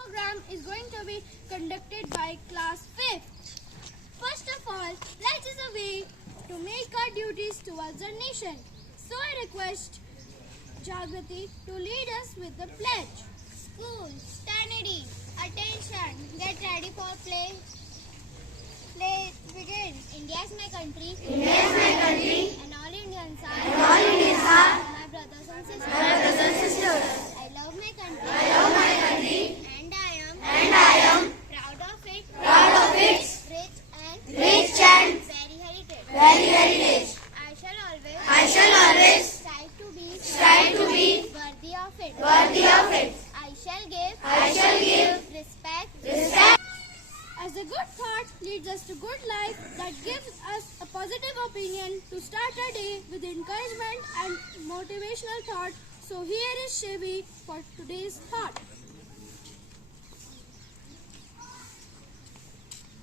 Program is going to be conducted by class 5th. First of all, let's is a way to make our duties towards our nation. So I request Jagrati to lead us with the pledge. School, stand ready. Attention, get ready for play. Play begin. India is my country. India is my country. And all Indians are. And all Indians are. My brothers and sisters. My brothers and sisters. I love my country. I love my country. And I am. And I am. Proud of it. Proud of its. Rich and. Very heritage. I shall always. I shall always. Strive to be. Strive to be. Worthy of it. Worthy of it. I shall give. I shall give. Respect. Respect. As a good thought leads us to good life, that gives us a positive opinion to start our day with encouragement and motivational thought. So here is Shebi for today's thought.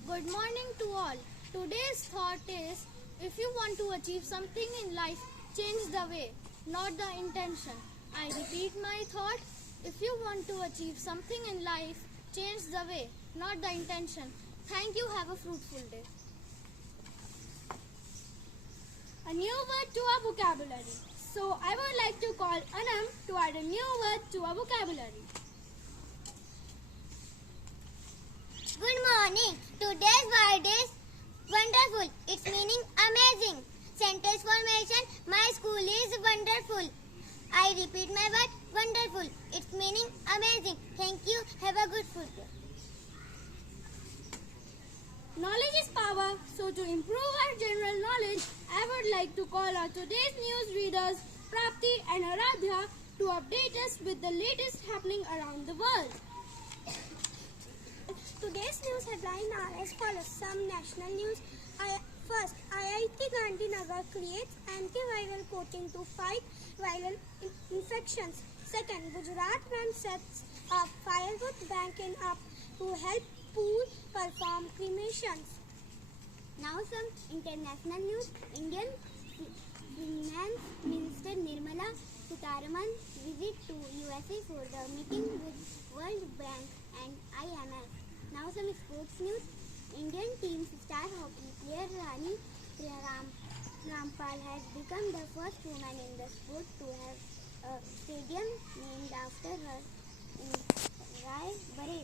Good morning to all. Today's thought is, if you want to achieve something in life, change the way, not the intention. I repeat my thought. If you want to achieve something in life, change the way, not the intention. Thank you. Have a fruitful day. A new word to our vocabulary. So I would like to call Anam to add a new word to our vocabulary. Good morning. Today's word is wonderful. Its meaning amazing. Sentence formation. My school is wonderful. I repeat my word wonderful. Its meaning amazing. Thank you. Have a good food day. Knowledge is power. So to improve our general knowledge, I would like to call our today's news readers Prapti and Aradhya to update us with the latest happening around the world. Today's news headlines are as follows. Some national news. First, IIT Gandhinagar creates antiviral coating to fight viral infections. Second, Gujarat bank sets up firewood banking up to help poor perform cremations. Now some international news. Indian Finance Minister Nirmala Sitharaman visit to USA for the meeting with World Bank and IMF. Now some sports news. Indian team's star hockey player Rani Rampal has become the first woman in the sport to have a stadium named after her in Rae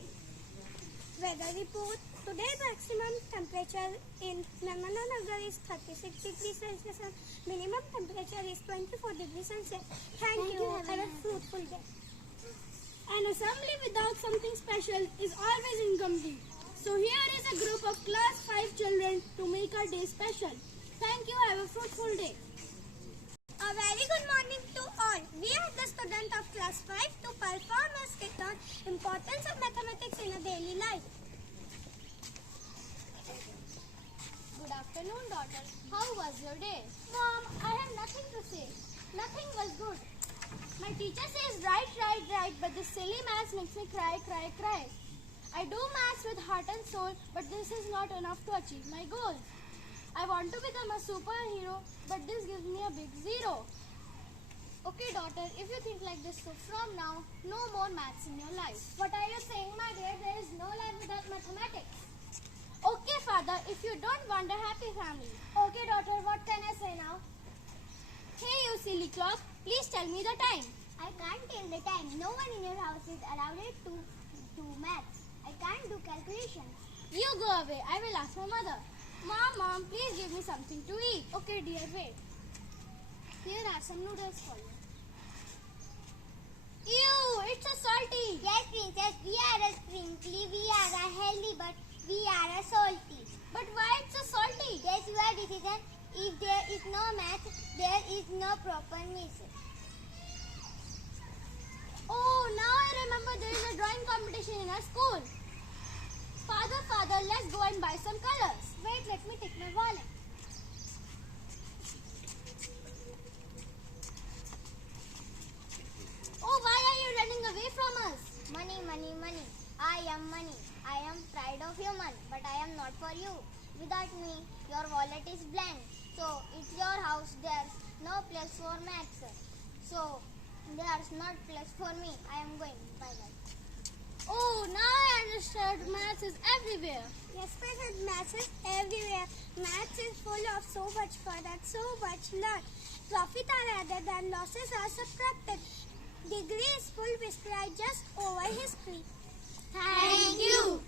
Weather report. Today's maximum temperature in Narmda Nagar is 36 degrees Celsius and minimum temperature is 24 degrees Celsius. Thank you. Have a fruitful day. An assembly without something special is always incomplete. So here is a group of class 5 children to make our day special. Thank you. Have a fruitful day. A very good morning to all. We are the students of class 5 to perform a skit on importance of mathematics in a daily life. Good afternoon, daughter. How was your day? Mom, I have nothing to say. Nothing was good. My teacher says write, but this silly maths makes me cry. I do maths with heart and soul, but this is not enough to achieve my goals. I want to become a superhero, but this gives me a big zero. Okay, daughter, if you think like this, so from now, no more maths in your life. What are you saying, my dear? There is no life without mathematics. Okay, father, if you don't want a happy family. Okay, daughter, what can I say now? Hey, you silly clock, please tell me the time. I can't tell the time. No one in your house is allowed to do maths. I can't do calculations. You go away. I will ask my mother. Mom, please give me something to eat. Okay, dear, wait. Here are some noodles for you. Ew, it's so salty. Yes, princess, we are a sprinkly, we are a healthy, but we are a salty. But why it's so salty? That's your decision. If there is no math, there is no proper message. Oh, now I remember there is a drawing competition in our school. Father, let's go and buy some colors. Wait, let me take my wallet. Oh, why are you running away from us? Money. I am money. I am pride of human, but I am not for you. Without me, your wallet is blank. So, it's your house, there's no place for maths. So, there's not place for me. I am going. Bye-bye. Oh, now said, maths is everywhere. Yes, President, maths is everywhere. Maths is full of so much fun and so much learn. Profit are added and losses are subtracted. Degree is full history just over history. Thank you.